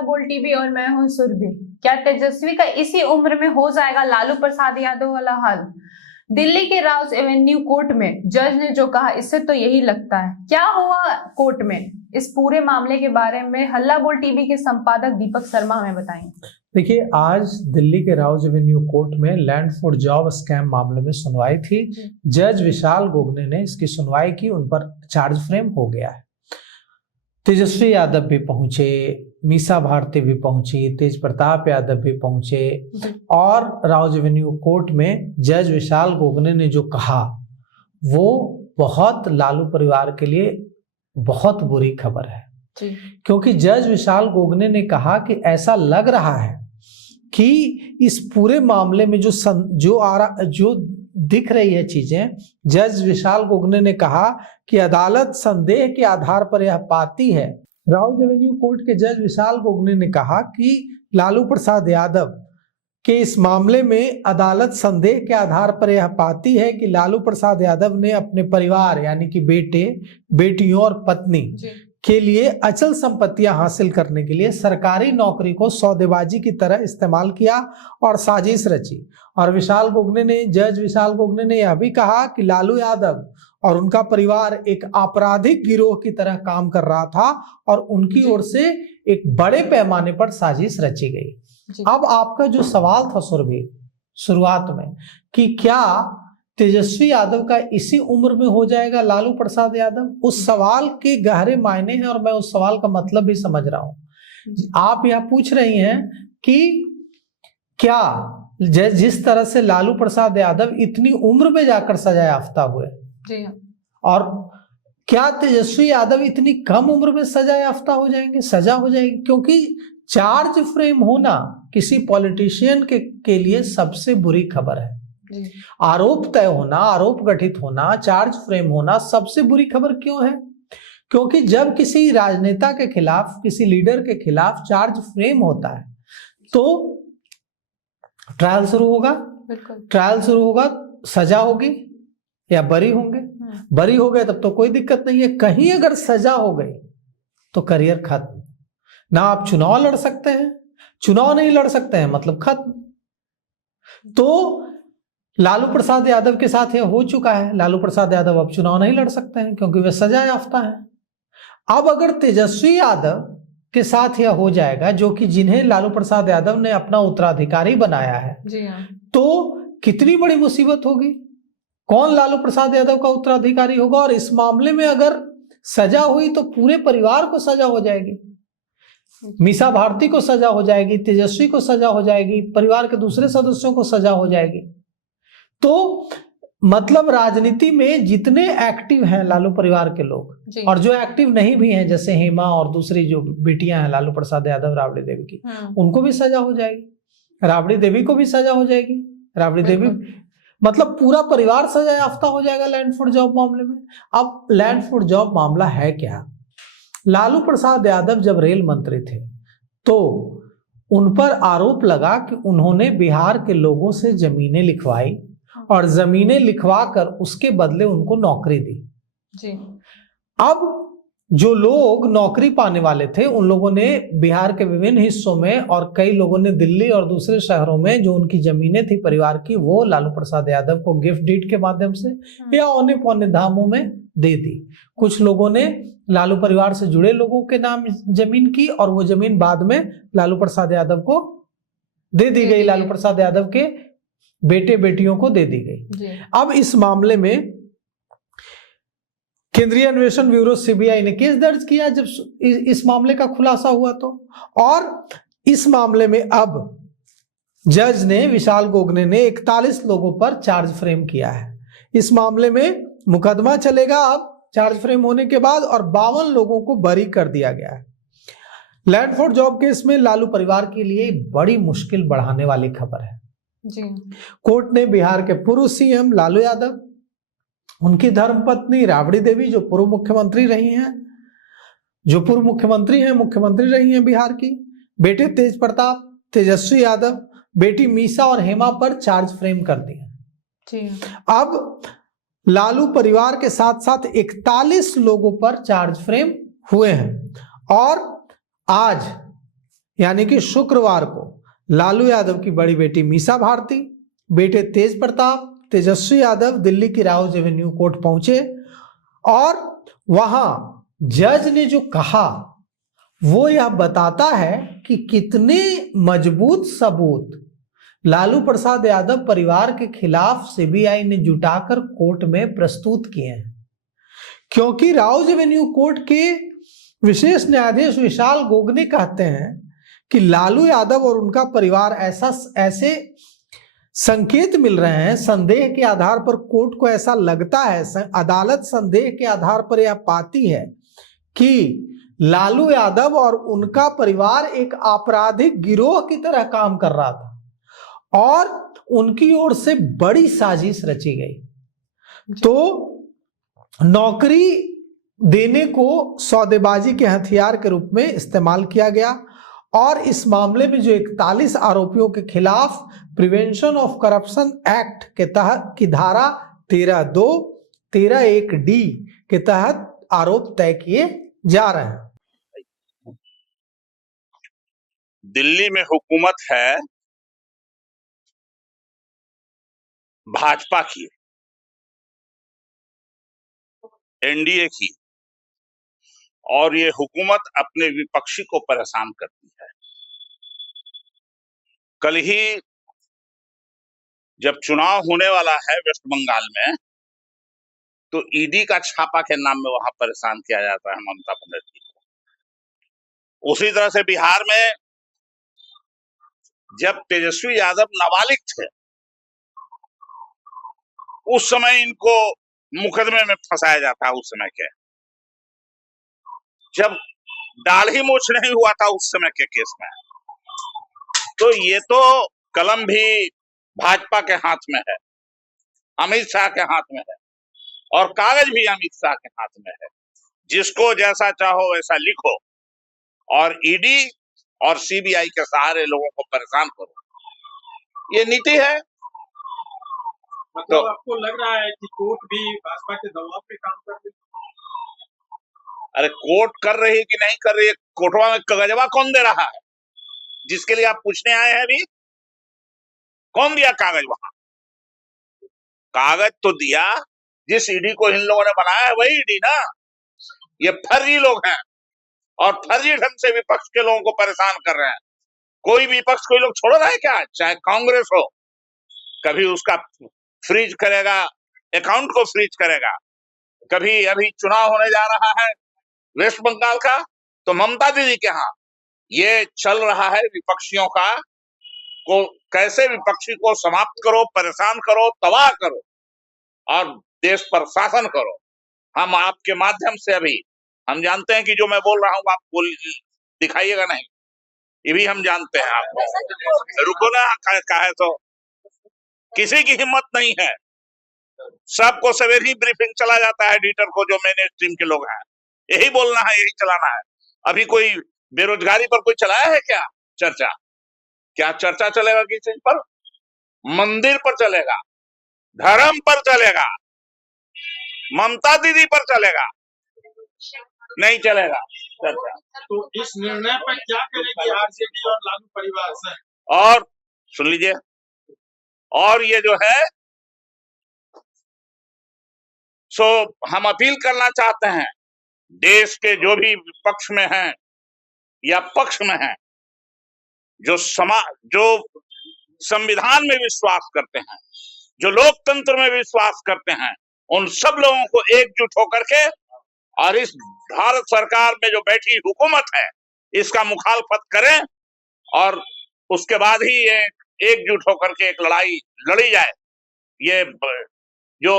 हल्ला बोल टीवी और मैं हूं सुरभि। क्या तेजस्वी का इसी उम्र में हो जाएगा लालू प्रसाद यादव वाला हाल? दिल्ली के राउज एवेन्यू कोर्ट में जज ने जो कहा, इससे तो यही लगता है। क्या हुआ कोर्ट में, इस पूरे मामले के बारे में हल्ला बोल टीवी के संपादक दीपक शर्मा हमें बताएंगे। देखिए, आज दिल्ली के राउज एवेन्यू कोर्ट में लैंड फॉर जॉब स्कैम मामले में सुनवाई थी। जज विशाल गोगने ने इसकी सुनवाई की, उन पर चार्ज फ्रेम हो गया है। तेजस्वी यादव भी पहुंचे, मीसा भारती भी पहुंची, तेज प्रताप यादव भी पहुंचे और राउज एवेन्यू कोर्ट में जज विशाल गोगने ने जो कहा वो बहुत लालू परिवार के लिए बहुत बुरी खबर है। क्योंकि जज विशाल गोगने ने कहा कि ऐसा लग रहा है कि इस पूरे मामले में जो दिख रही है चीजें, जज विशाल गोगने ने कहा कि अदालत संदेह के आधार पर यह पाती है। राउज एवेन्यू कोर्ट के जज विशाल गोगने ने कहा कि लालू प्रसाद यादव के इस मामले में अदालत संदेह के आधार पर यह पाती है कि लालू प्रसाद यादव ने अपने परिवार यानी कि बेटे, बेटियों और पत्नी के लिए अचल संपत्तियां हासिल करने के लिए सरकारी नौकरी को सौदेबाजी की तरह इस्तेमाल किया और साजिश रची। और जज विशाल गोगने ने यह भी कहा कि लालू यादव और उनका परिवार एक आपराधिक गिरोह की तरह काम कर रहा था और उनकी ओर से एक बड़े पैमाने पर साजिश रची गई। अब आपका जो सवाल था सुरभि शुरुआत में कि क्या तेजस्वी यादव का इसी उम्र में हो जाएगा लालू प्रसाद यादव, उस सवाल के गहरे मायने हैं और मैं उस सवाल का मतलब भी समझ रहा हूं। आप यह पूछ रही हैं कि क्या जिस तरह से लालू प्रसाद यादव इतनी उम्र में जाकर सजा याफ्ता हुए, जी हाँ, और क्या तेजस्वी यादव इतनी कम उम्र में सजा याफ्ता हो जाएंगे, सजा हो जाएगी? क्योंकि चार्ज फ्रेम होना किसी पॉलिटिशियन के लिए सबसे बुरी खबर है। आरोप तय होना, आरोप गठित होना, चार्ज फ्रेम होना सबसे बुरी खबर क्यों है? क्योंकि जब किसी राजनेता के खिलाफ, किसी लीडर के खिलाफ चार्ज फ्रेम होता है तो ट्रायल शुरू होगा, सजा होगी या बरी होंगे। बरी हो गए तब तो कोई दिक्कत नहीं है, कहीं अगर सजा हो गई तो करियर खत्म। ना आप चुनाव लड़ सकते हैं, चुनाव नहीं लड़ सकते हैं मतलब खत्म। तो लालू प्रसाद यादव के साथ यह हो चुका है। लालू प्रसाद यादव अब चुनाव नहीं लड़ सकते हैं क्योंकि वे सजा याफ्ता है। अब अगर तेजस्वी यादव के साथ यह हो जाएगा, जो कि जिन्हें लालू प्रसाद यादव ने अपना उत्तराधिकारी बनाया है, जी हाँ, तो कितनी बड़ी मुसीबत होगी। कौन लालू प्रसाद यादव का उत्तराधिकारी होगा? और इस मामले में अगर सजा हुई तो पूरे परिवार को सजा हो जाएगी, मीसा भारती को सजा हो जाएगी, तेजस्वी को सजा हो जाएगी, परिवार के दूसरे सदस्यों को सजा हो जाएगी। तो मतलब राजनीति में जितने एक्टिव हैं लालू परिवार के लोग और जो एक्टिव नहीं भी हैं, जैसे हेमा और दूसरी जो बेटियां हैं लालू प्रसाद यादव, राबड़ी देवी की, उनको भी सजा हो जाएगी, राबड़ी देवी को भी सजा हो जाएगी। राबड़ी देवी मतलब पूरा परिवार सजा याफ्ता हो जाएगा लैंड फॉर जॉब मामले में। अब लैंड फॉर जॉब मामला है क्या? लालू प्रसाद यादव जब रेल मंत्री थे तो उन पर आरोप लगा कि उन्होंने बिहार के लोगों से जमीनें लिखवाई और जमीनें लिखवा कर उसके बदले उनको नौकरी दी। जी। अब जो लोग नौकरी पाने वाले थे उन लोगों ने बिहार के विभिन्न हिस्सों में और कई लोगों ने दिल्ली और दूसरे शहरों में जो उनकी जमीनें थी परिवार की, वो लालू प्रसाद यादव को गिफ्ट डीड के माध्यम से या औने पौने दामों में दे दी। कुछ लोगों ने लालू परिवार से जुड़े लोगों के नाम जमीन की और वो जमीन बाद में लालू प्रसाद यादव को दे दी गई, लालू प्रसाद यादव के बेटे बेटियों को दे दी गई। अब इस मामले में केंद्रीय अन्वेषण ब्यूरो सीबीआई ने केस दर्ज किया जब इस मामले का खुलासा हुआ तो, और इस मामले में अब जज ने, विशाल गोगने ने 41 लोगों पर चार्ज फ्रेम किया है। इस मामले में मुकदमा चलेगा अब चार्ज फ्रेम होने के बाद, और 52 लोगों को बरी कर दिया गया है। लैंड फॉर जॉब केस में लालू परिवार के लिए बड़ी मुश्किल बढ़ाने वाली खबर है। जी। कोर्ट ने बिहार के पूर्व सीएम लालू यादव, उनकी धर्मपत्नी राबड़ी देवी जो पूर्व मुख्यमंत्री रही हैं बिहार की, बेटे तेज प्रताप, तेजस्वी यादव, बेटी मीसा और हेमा पर चार्ज फ्रेम कर दिए। अब लालू परिवार के साथ साथ 41 लोगों पर चार्ज फ्रेम हुए हैं और आज यानी कि शुक्रवार को लालू यादव की बड़ी बेटी मीसा भारती, बेटे तेज प्रताप, तेजस्वी यादव दिल्ली की राउज एवेन्यू कोर्ट पहुंचे और वहां जज ने जो कहा वो यह बताता है कि कितने मजबूत सबूत लालू प्रसाद यादव परिवार के खिलाफ सीबीआई ने जुटाकर कोर्ट में प्रस्तुत किए हैं। क्योंकि राउज एवेन्यू कोर्ट के विशेष न्यायाधीश विशाल गोगने कहते हैं कि लालू यादव और उनका परिवार ऐसे संकेत मिल रहे हैं, संदेह के आधार पर कोर्ट को ऐसा लगता है, अदालत संदेह के आधार पर यह पाती है कि लालू यादव और उनका परिवार एक आपराधिक गिरोह की तरह काम कर रहा था और उनकी ओर से बड़ी साजिश रची गई। तो नौकरी देने को सौदेबाजी के हथियार के रूप में इस्तेमाल किया गया और इस मामले में जो 41 आरोपियों के खिलाफ प्रिवेंशन ऑफ करप्शन एक्ट के तहत की धारा 13(2), 13(1)(d) के तहत आरोप तय किए जा रहे हैं। दिल्ली में हुकूमत है भाजपा की, एनडीए की, और ये हुकूमत अपने विपक्षी को परेशान करती है। कल ही जब चुनाव होने वाला है वेस्ट बंगाल में, तो ईडी का छापा के नाम में वहां परेशान किया जाता है ममता बनर्जी को। उसी तरह से बिहार में जब तेजस्वी यादव नाबालिग थे, उस समय इनको मुकदमे में फंसाया जाता। उस समय के जब दाढ़ी मूछ नहीं हुआ था उस समय के केस में, तो ये तो कलम भी भाजपा के हाथ में है, अमित शाह के हाथ में है, और कागज भी अमित शाह के हाथ में है। जिसको जैसा चाहो वैसा लिखो और ईडी और सीबीआई के सहारे लोगों को परेशान करो, ये नीति है। मतलब आपको लग रहा है कि कोर्ट भी भाजपा के दबाव पे काम कर रही है? अरे कोर्ट कर रही है कि नहीं कर रही है, कोर्टवा में कागजवा कौन दे रहा है? जिसके लिए आप पूछने आए हैं अभी, कौन दिया कागज? वहां कागज तो दिया जिस ईडी को इन लोगों ने बनाया है, वही ईडी ना। ये फर्जी लोग हैं और फर्जी ढंग से विपक्ष के लोगों को परेशान कर रहे हैं। कोई विपक्ष कोई लोग छोड़ रहा है क्या? चाहे कांग्रेस हो, कभी उसका फ्रीज करेगा, अकाउंट को फ्रीज करेगा। कभी अभी चुनाव होने जा रहा है वेस्ट बंगाल का, तो ममता दीदी के यहाँ ये चल रहा है विपक्षियों का, को कैसे विपक्षी को समाप्त करो, परेशान करो, तबाह करो और देश पर शासन करो। हम आपके माध्यम से अभी हम जानते हैं कि जो मैं बोल रहा हूँ आप बोल दिखाइएगा नहीं, ये भी हम जानते हैं। आप रुको ना, कहे तो किसी की हिम्मत नहीं है। सबको सवेरे ही ब्रीफिंग चला जाता है एडिटर को, जो मेन स्ट्रीम के लोग हैं, यही बोलना है, यही चलाना है। अभी कोई बेरोजगारी पर कोई चलाया है क्या चर्चा? क्या चर्चा चलेगा किसी पर? मंदिर पर चलेगा, धर्म पर चलेगा, ममता दीदी पर चलेगा, नहीं चलेगा चर्चा। तो इस निर्णय पर क्या करेगी आरजेडी और लालू परिवार से? और सुन लीजिए, और ये जो है सो हम अपील करना चाहते हैं देश के जो भी विपक्ष में हैं या पक्ष में हैं, जो संविधान में विश्वास करते हैं, जो लोकतंत्र में विश्वास करते हैं, उन सब लोगों को एकजुट होकर के और इस भारत सरकार में जो बैठी हुकूमत है इसका मुखालफत करें और उसके बाद ही ये एकजुट होकर के एक लड़ाई लड़ी जाए। ये जो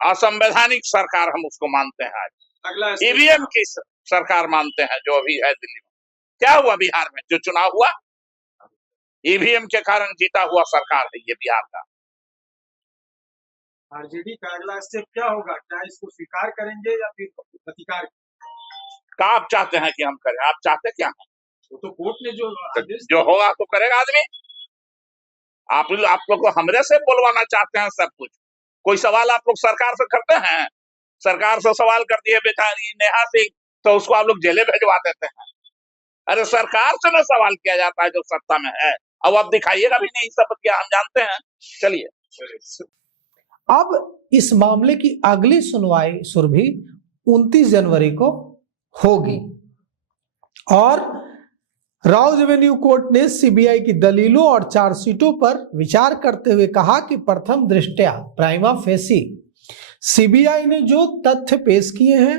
असंवैधानिक सरकार हम उसको मानते हैं, आज ईवीएम की सरकार मानते हैं जो अभी है दिल्ली में। क्या हुआ बिहार में? जो चुनाव हुआ ईवीएम के कारण जीता हुआ सरकार है ये बिहार का। आरजेडी का अगला स्टेप क्या होगा? क्या इसको स्वीकार करेंगे या फिर प्रतिकार? क्या आप चाहते हैं कि हम करें? आप चाहते क्या हैं? तो कोर्ट ने जो होगा तो करेगा आदमी। आप लोग को हमरे से बोलवाना चाहते हैं सब कुछ। कोई सवाल आप लोग सरकार से करते हैं? सरकार से सवाल कर दिए बेचारी नेहा सिंह, तो उसको आप लोग जेले भेजवा देते हैं। अरे सरकार से ना सवाल किया जाता है जो सत्ता में है। अब आप दिखाइएगा भी नहीं सब क्या हम जानते हैं। चलिए अब इस मामले की अगली सुनवाई सुरभि 29 जनवरी को होगी और राउज एवेन्यू कोर्ट ने सीबीआई की दलीलों और चार्जशीटों पर विचार करते हुए कहा कि प्रथम दृष्टया प्राइमा फेसी सीबीआई ने जो तथ्य पेश किए हैं,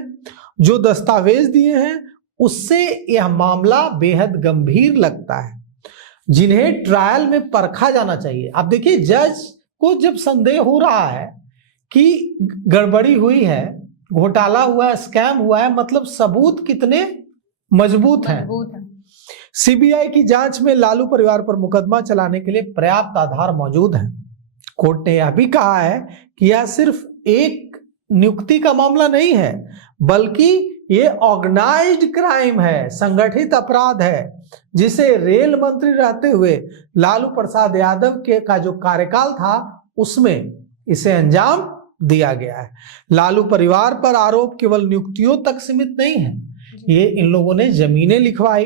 जो दस्तावेज दिए हैं, उससे यह मामला बेहद गंभीर लगता है, जिन्हें ट्रायल में परखा जाना चाहिए। अब देखिए, जज को जब संदेह हो रहा है कि गड़बड़ी हुई है, घोटाला हुआ है, स्कैम हुआ है, मतलब सबूत कितने मजबूत हैं। सीबीआई की जांच में लालू परिवार पर मुकदमा चलाने के लिए पर्याप्त आधार मौजूद हैं। कोर्ट ने यह भी कहा है कि यह सिर्फ एक नियुक्ति का मामला नहीं है, बल्कि ये ऑर्गेनाइज्ड क्राइम है, संगठित अपराध है, जिसे रेल मंत्री रहते हुए लालू प्रसाद यादव के का जो कार्यकाल था उसमें इसे अंजाम दिया गया है। लालू परिवार पर आरोप केवल नियुक्तियों तक सीमित नहीं है, ये इन लोगों ने जमीनें लिखवाई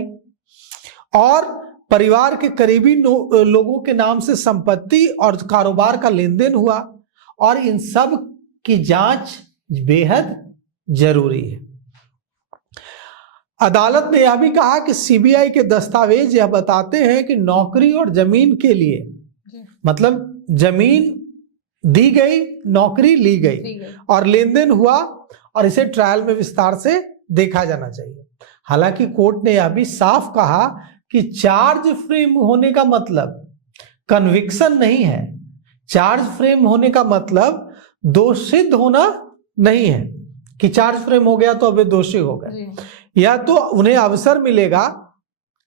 और परिवार के करीबी लोगों के नाम से संपत्ति और कारोबार का लेन देन हुआ और इन सब की जांच बेहद जरूरी है। अदालत ने यह भी कहा कि सीबीआई के दस्तावेज यह बताते हैं कि नौकरी और जमीन के लिए, मतलब जमीन दी गई, नौकरी ली गई और लेन देन हुआ और इसे ट्रायल में विस्तार से देखा जाना चाहिए। हालांकि कोर्ट ने यह भी साफ कहा कि चार्ज फ्रेम होने का मतलब कन्विक्शन नहीं है। चार्ज फ्रेम होने का मतलब दोषित होना नहीं है कि चार्ज फ्रेम हो गया तो अब वे दोषी हो गए, या तो उन्हें अवसर मिलेगा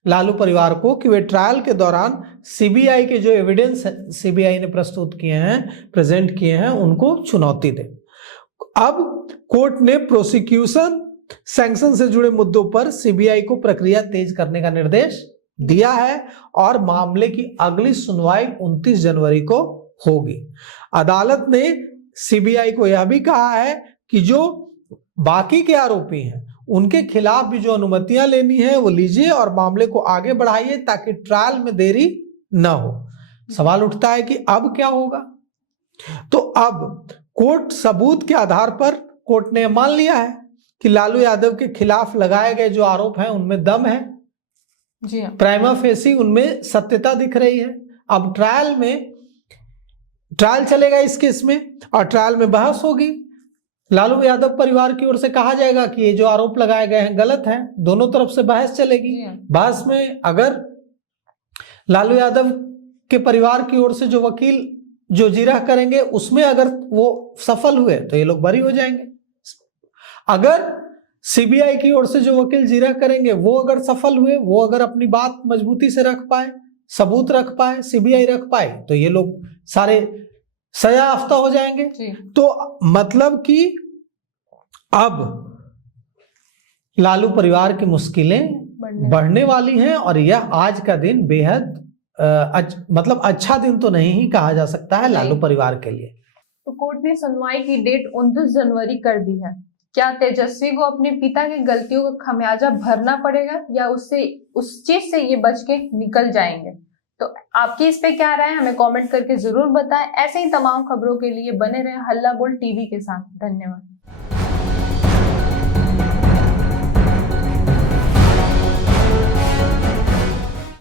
लालू परिवार को कि वे ट्रायल के दौरान सीबीआई के जो एविडेंस सीबीआई ने प्रस्तुत किए हैं, प्रेजेंट किए हैं, उनको चुनौती दे। अब कोर्ट ने प्रोसिक्यूशन सैंक्शन से जुड़े मुद्दों पर सीबीआई को प्रक्रिया तेज करने का निर्देश दिया है और मामले की अगली सुनवाई 29 जनवरी को होगी। अदालत ने सीबीआई को यह भी कहा है कि जो बाकी के आरोपी हैं उनके खिलाफ भी जो अनुमतियां लेनी है वो लीजिए और मामले को आगे बढ़ाइए ताकि ट्रायल में देरी न हो। सवाल उठता है कि अब क्या होगा? तो अब कोर्ट सबूत के आधार पर कोर्ट ने मान लिया है कि लालू यादव के खिलाफ लगाए गए जो आरोप हैं उनमें दम है, जी हाँ। प्राइमा फेसी उनमें सत्यता दिख रही है। अब ट्रायल चलेगा इस केस में और ट्रायल में बहस होगी। लालू यादव परिवार की ओर से कहा जाएगा कि ये जो आरोप लगाए गए हैं गलत हैं, दोनों तरफ से बहस चलेगी। बहस में अगर लालू यादव के परिवार की ओर से जो वकील जो जिरह करेंगे उसमें अगर वो सफल हुए तो ये लोग बरी हो जाएंगे। अगर सीबीआई की ओर से जो वकील जिरह करेंगे वो अगर सफल हुए, वो अगर अपनी बात मजबूती से रख पाए, सबूत रख पाए, सीबीआई रख पाए, तो ये लोग सारे सजा याफ्ता हो जाएंगे। तो मतलब कि अब लालू परिवार की मुश्किलें बढ़ने वाली हैं और यह आज का दिन बेहद मतलब अच्छा दिन तो नहीं ही कहा जा सकता है लालू परिवार के लिए। तो कोर्ट ने सुनवाई की डेट 29 जनवरी कर दी है। क्या तेजस्वी को अपने पिता की गलतियों का खमियाजा भरना पड़ेगा या उससे उस चीज से ये बच के निकल जाएंगे? तो आपकी इस पे क्या राय है, हमें कमेंट करके जरूर बताएं। ऐसे ही तमाम खबरों के लिए बने रहें हल्ला बोल टीवी के साथ। धन्यवाद।